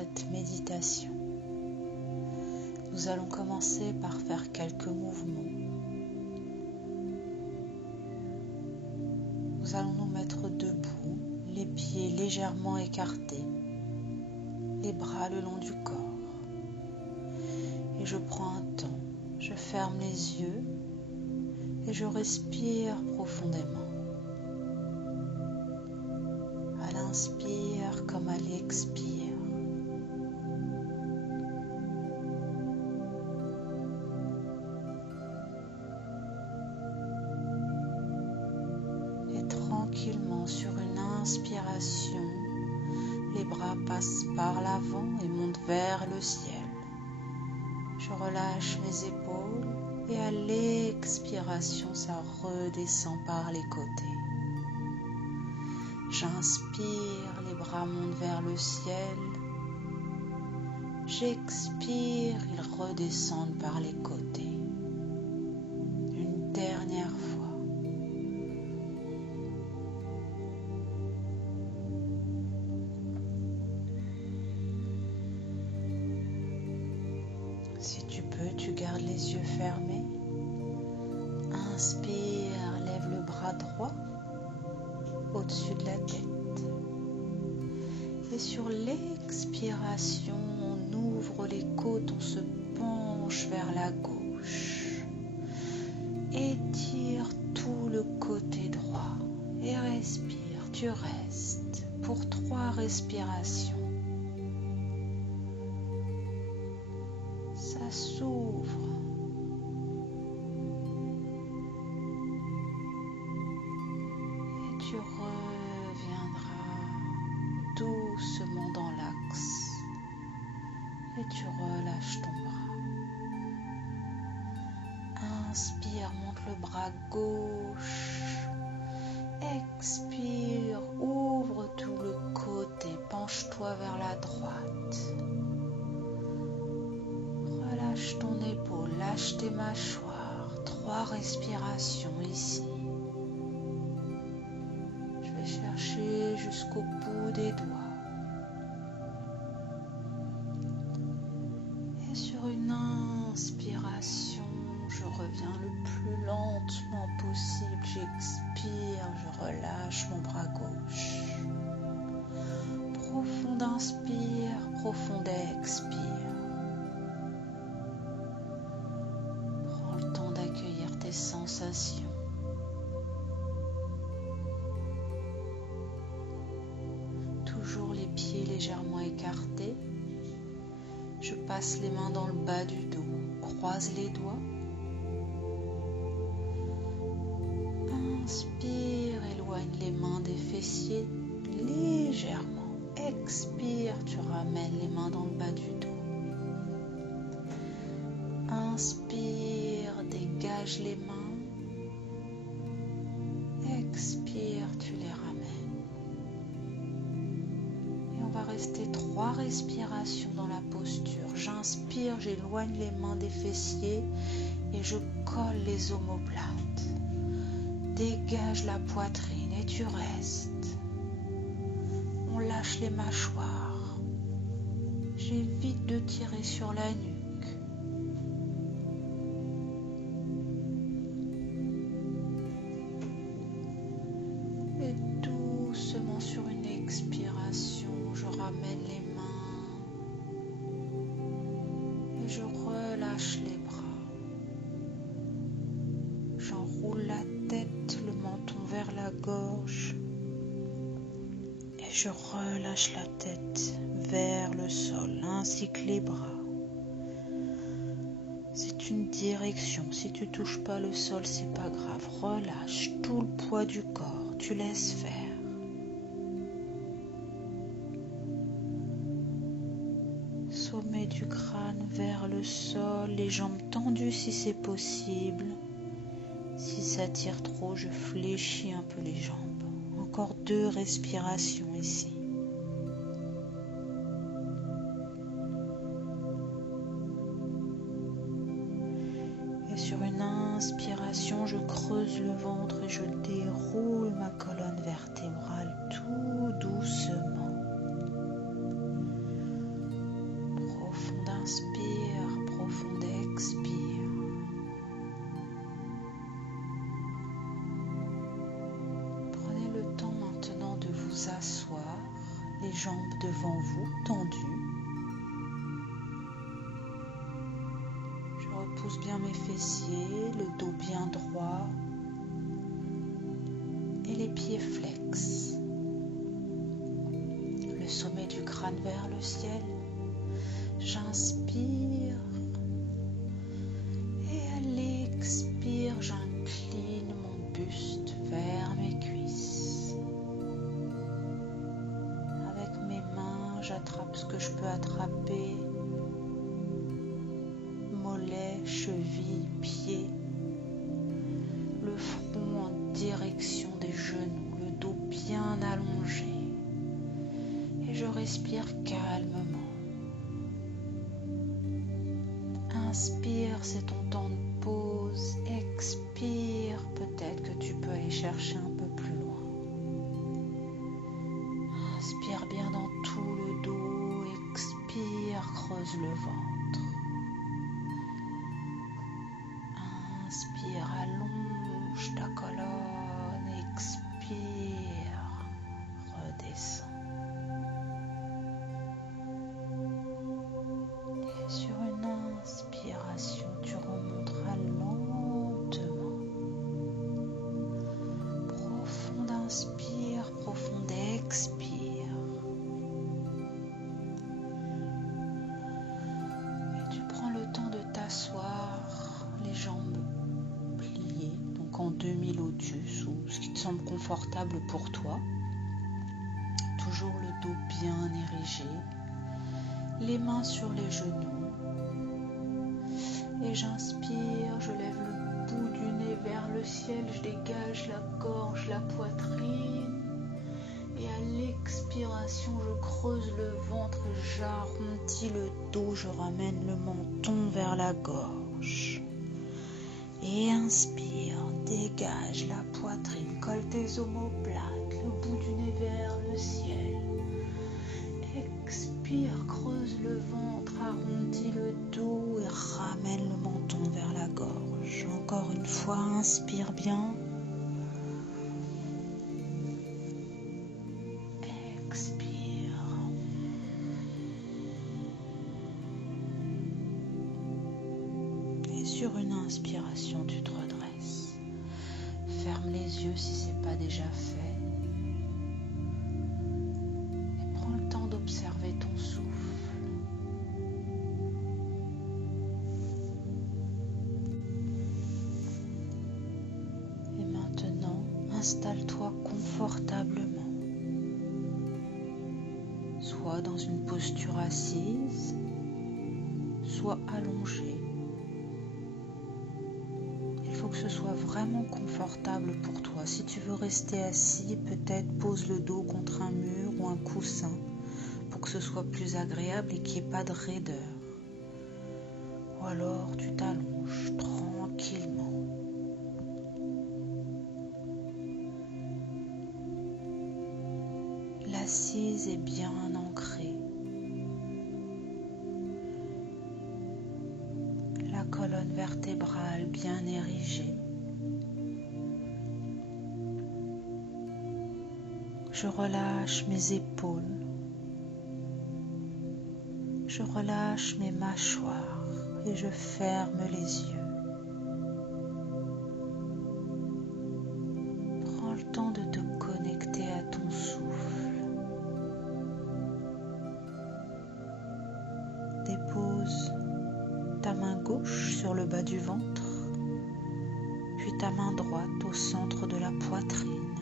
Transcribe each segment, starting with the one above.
cette méditation. Nous allons commencer par faire quelques mouvements. Nous allons nous mettre debout, les pieds légèrement écartés, les bras le long du corps. Et je prends un temps, je ferme les yeux et je respire profondément. À l'inspire comme à l'expire. Et tranquillement sur une inspiration, les bras passent par l'avant et montent vers le ciel. Je relâche mes épaules et à l'expiration, ça redescend par les côtés. J'inspire, les bras montent vers le ciel. J'expire, ils redescendent par les côtés. Une dernière fois. Si tu peux, tu gardes les yeux fermés. Inspire, lève le bras droit au-dessus de la tête. Et sur l'expiration, on ouvre les côtes, on se penche vers la gauche. Étire tout le côté droit et respire, tu restes pour 3 respirations. Ça s'ouvre. Et tu reviendras doucement dans l'axe. Et tu relâches ton bras. Inspire, monte le bras gauche. Expire, ouvre tout le côté. Penche-toi vers la droite. Relâche ton épaule, lâche tes mâchoires. 3 respirations ici. Je vais chercher jusqu'au bout des doigts. Et sur une inspiration, je reviens le plus lentement possible. J'expire, je relâche mon bras gauche. Profond inspire, profond expire. Sensations. Toujours les pieds légèrement écartés. Je passe les mains dans le bas du dos. Croise les doigts. Inspire, éloigne les mains des fessiers légèrement. Expire, tu ramènes les mains dans le bas du dos. Inspire, dégage les mains. Expire, tu les ramènes. Et on va rester 3 respirations dans la posture. J'inspire, j'éloigne les mains des fessiers et je colle les omoplates. Dégage la poitrine et tu restes. On lâche les mâchoires. J'évite de tirer sur la nuque. Sur une expiration, je ramène les mains et je relâche les bras. J'enroule la tête, le menton vers la gorge et je relâche la tête vers le sol ainsi que les bras. C'est une direction. Si tu touches pas le sol, c'est pas grave. Relâche tout le poids du corps. Tu laisses faire. Sommet du crâne vers le sol, les jambes tendues si c'est possible. Si ça tire trop, je fléchis un peu les jambes. Encore 2 respirations ici. Et sur une inspiration, je creuse le ventre et je déroule ma colonne vertébrale tout doucement. les jambes devant vous tendues. Je repousse bien mes fessiers, le dos bien droit et les pieds flex. Le sommet du crâne vers le ciel. J'inspire et à l'expire, j'incline mon buste vers mes cuisses. Avec mes mains, j'attrape ce que je peux attraper. Mollets, chevilles, pieds. Le front en direction des genoux, le dos bien allongé. Et je respire calmement. Inspire, c'est ton temps de pause. Expire, peut-être que tu peux aller chercher un peu plus loin. Inspire bien dans tout le dos. Expire, creuse le ventre. Inspire, allonge ta colonne. Expire, redescends. Et sur une inspiration, tu remonteras lentement. Profonde inspire, profonde expire. Et tu prends le temps de t'asseoir, les jambes pliées, donc en demi-lotus ou ce qui te semble confortable pour toi. Toujours le dos bien érigé, les mains sur les genoux. Et j'inspire, je lève le bout du nez vers le ciel, je dégage la gorge, la poitrine. Et à l'expiration, je creuse le ventre, j'arrondis le dos, je ramène le menton vers la gorge. Et inspire, dégage la poitrine, colle tes omoplates, le bout du nez vers le ciel. Expire, creuse le ventre, arrondis le dos et ramène le menton vers la gorge. Encore une fois, inspire bien. Expire. Et sur une inspiration, tu te redresses. Ferme les yeux si ce n'est pas déjà fait. Observez ton souffle. Et maintenant, installe-toi confortablement. Soit dans une posture assise, soit allongée. Il faut que ce soit vraiment confortable pour toi. Si tu veux rester assis, peut-être pose le dos contre un mur ou un coussin, pour que ce soit plus agréable et qu'il n'y ait pas de raideur. Ou alors tu t'allonges tranquillement. L'assise est bien ancrée. La colonne vertébrale bien érigée. Je relâche mes épaules. Je relâche mes mâchoires et je ferme les yeux. Prends le temps de te connecter à ton souffle. Dépose ta main gauche sur le bas du ventre, puis ta main droite au centre de la poitrine.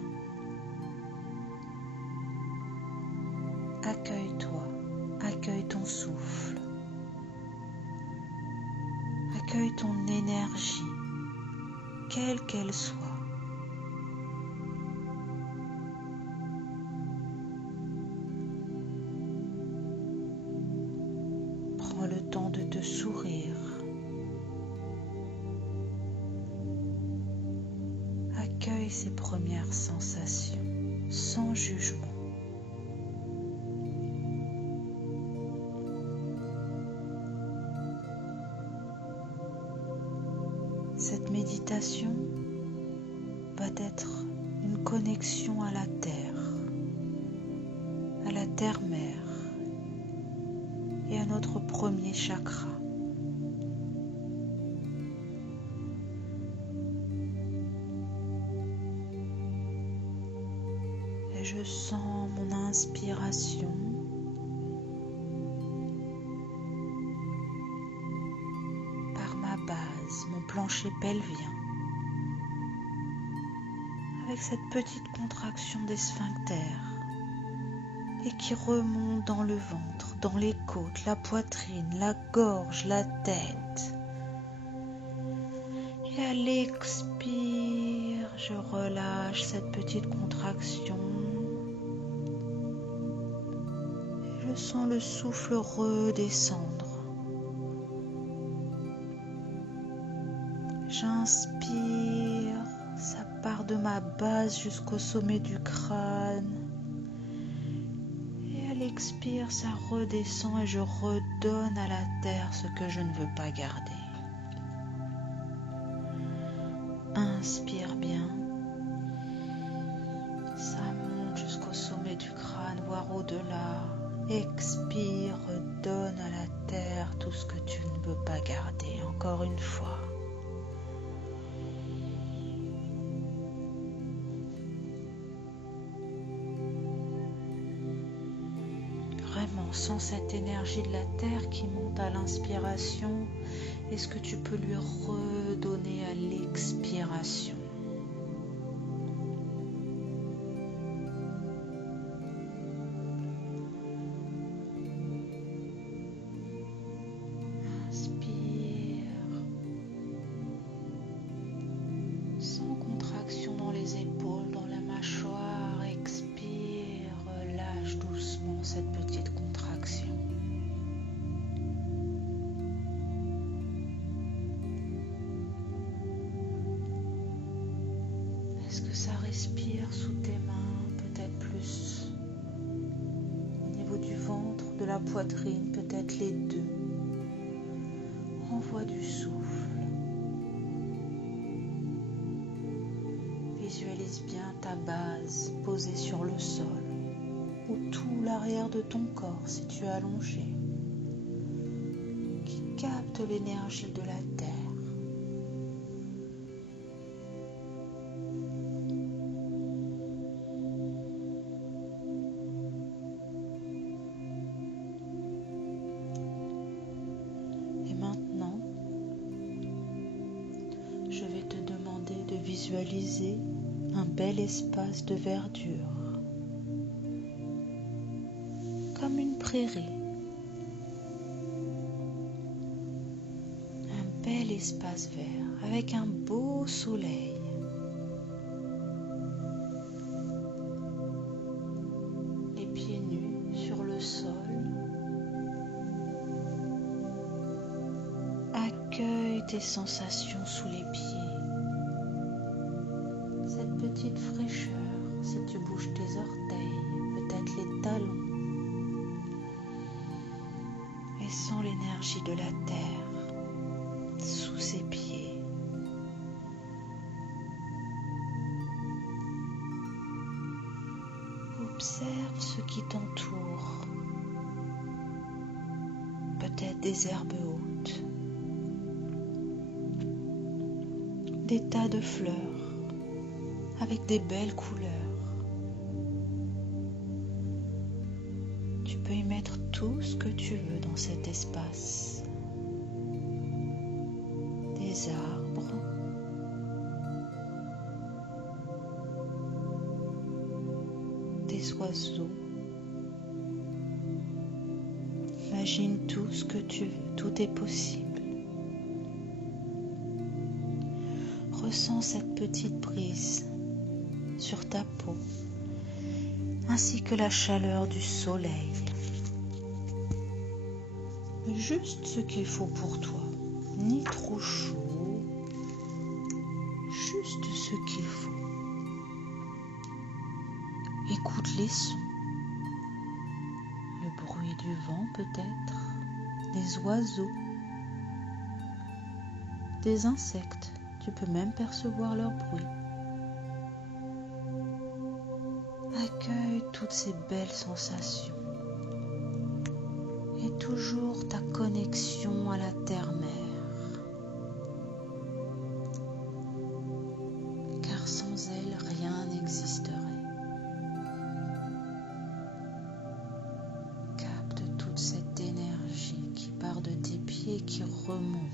Accueille-toi. Accueille ton souffle, accueille ton énergie, quelle qu'elle soit. Prends le temps de te sourire. Accueille ces premières sensations sans jugement. Cette méditation va être une connexion à la terre terre-mère et à notre premier chakra. Et je sens mon inspiration par ma base, mon plancher pelvien, avec cette petite contraction des sphincters et qui remonte dans le ventre, dans les côtes, la poitrine, la gorge, la tête. Et à l'expire, je relâche cette petite contraction. Et je sens le souffle redescendre. J'inspire, ça part de ma base jusqu'au sommet du crâne. Et à l'expire, ça redescend et je redonne à la terre ce que je ne veux pas garder. Inspire bien. Ça monte jusqu'au sommet du crâne, voire au-delà. Expire, redonne à la terre tout ce que tu ne veux pas garder. Encore une fois. Vraiment, sens cette énergie de la terre qui monte à l'inspiration. Est-ce que tu peux lui redonner à l'expiration? Inspire. Sans contraction dans les épaules, dans la mâchoire. Expire. Relâche doucement cette petite contraction. Est-ce que ça respire sous tes mains, peut-être plus au niveau du ventre, de la poitrine, peut-être les deux. Envoie du souffle. Visualise bien ta base posée sur le sol ou tout l'arrière de ton corps si tu es allongé, qui capte l'énergie de la terre. Je vais te demander de visualiser un bel espace de verdure, comme une prairie, un bel espace vert avec un beau soleil. Les pieds nus sur le sol. Accueille tes sensations sous les pieds. Cette petite fraîcheur, si tu bouges tes orteils, peut-être les talons. Et sens l'énergie de la terre sous ses pieds. Observe ce qui t'entoure. Peut-être des herbes hautes. Des tas de fleurs avec des belles couleurs. Tu peux y mettre tout ce que tu veux dans cet espace. Des arbres, des oiseaux. Imagine tout ce que tu veux, tout est possible. Ressens cette petite brise sur ta peau, ainsi que la chaleur du soleil. Juste ce qu'il faut pour toi, ni trop chaud, juste ce qu'il faut. Écoute les sons, le bruit du vent peut-être, des oiseaux, des insectes. Tu peux même percevoir leur bruit. Accueille toutes ces belles sensations. toujours ta connexion à la terre-mère. Car sans elle, rien n'existerait. Capte toute cette énergie qui part de tes pieds et qui remonte.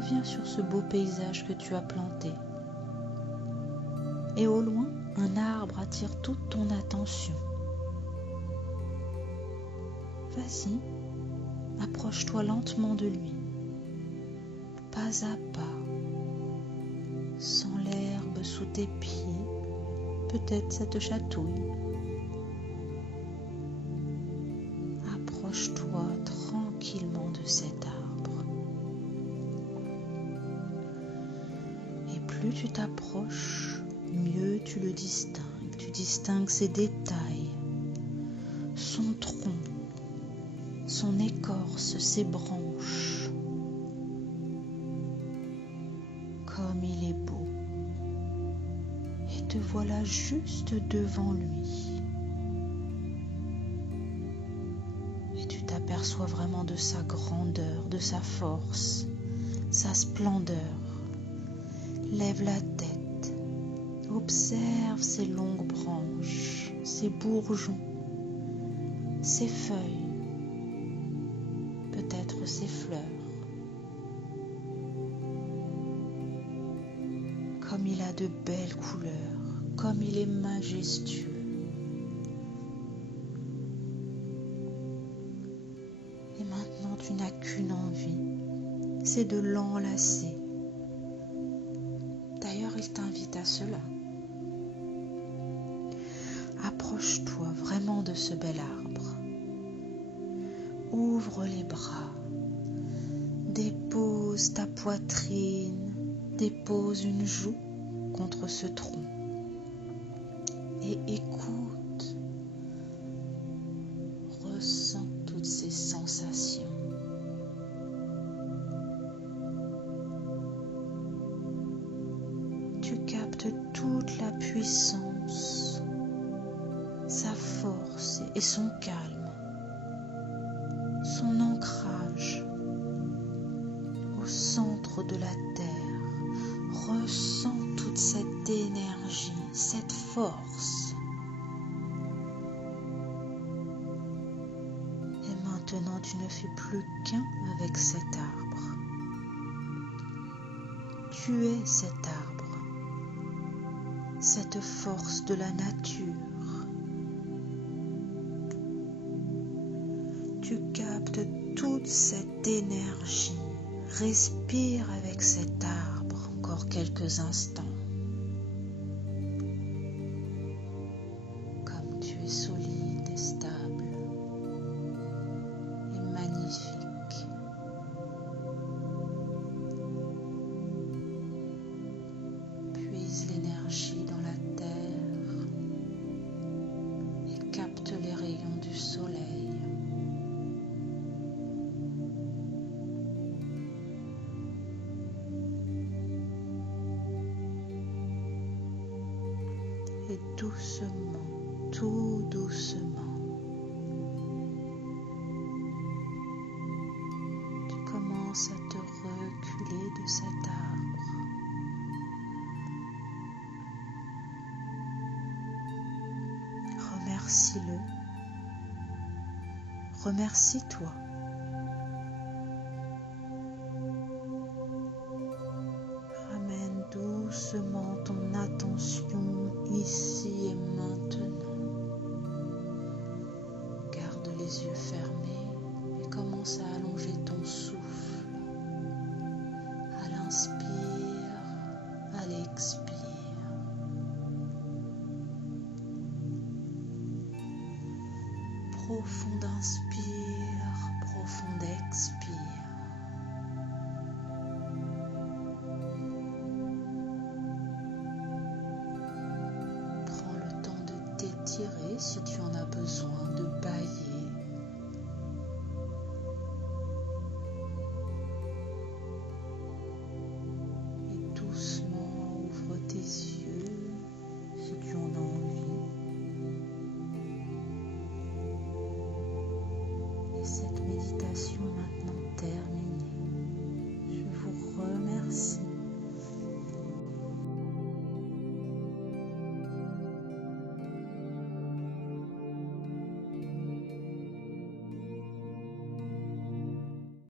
Reviens sur ce beau paysage que tu as planté. Et au loin, un arbre attire toute ton attention. Vas-y, approche-toi lentement de lui, pas à pas. Sens l'herbe sous tes pieds, peut-être ça te chatouille. Approche-toi tranquillement de cet arbre. Plus tu t'approches, mieux tu le distingues. Tu distingues ses détails, son tronc, son écorce, ses branches. Comme il est beau. Et te voilà juste devant lui. Et tu t'aperçois vraiment de sa grandeur, de sa force, sa splendeur. Lève la tête, observe ses longues branches, ses bourgeons, ses feuilles, peut-être ses fleurs. Comme il a de belles couleurs, comme il est majestueux. Et maintenant tu n'as qu'une envie, c'est de l'enlacer. D'ailleurs, il t'invite à cela. Approche-toi vraiment de ce bel arbre. Ouvre les bras. Dépose ta poitrine. Dépose une joue contre ce tronc. Et écoute. Ressens toutes ces sensations. Tu captes toute la puissance, sa force et son calme, son ancrage au centre de la terre. Ressens toute cette énergie, cette force. Et maintenant, tu ne fais plus qu'un avec cet arbre. Tu es cet arbre. Cette force de la nature. Tu captes toute cette énergie. Respire avec cet arbre encore quelques instants. Comme tu es solide et stable et magnifique. Puise l'énergie dans la terre et capte les rayons du soleil. Et doucement, tout doucement, tu commences à te reculer de cet arbre. Remercie-le. Remercie-toi. Ramène doucement ton attention ici et maintenant. Garde les yeux fermés et commence à allonger ton souffle. À l'inspire, à l'expire. Profond inspire, profond expire. Prends le temps de t'étirer si tu en as besoin, de bailler.